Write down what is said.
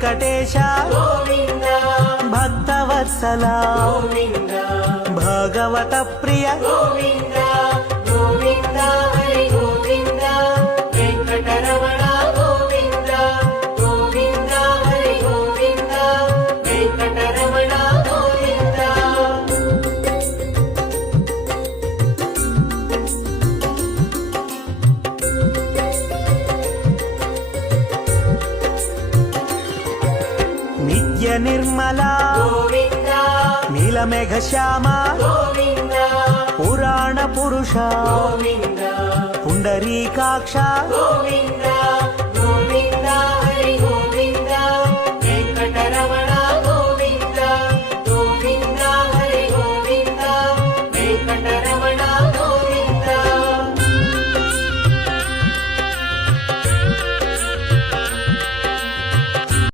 వెంకటేశ గోవింద భక్తవత్సల గోవింద భగవత ప్రియ గోవింద గోవింద హరి గోవింద వెంకటరమణ గోవింద గోవింద హరి గోవింద వెంకటరమణ గోవింద నిత్య నిర్మల గోవింద నీలమేఘ శ్యామ గోవింద పురాణ పురుష గోవింద పుండరీకాక్ష గోవింద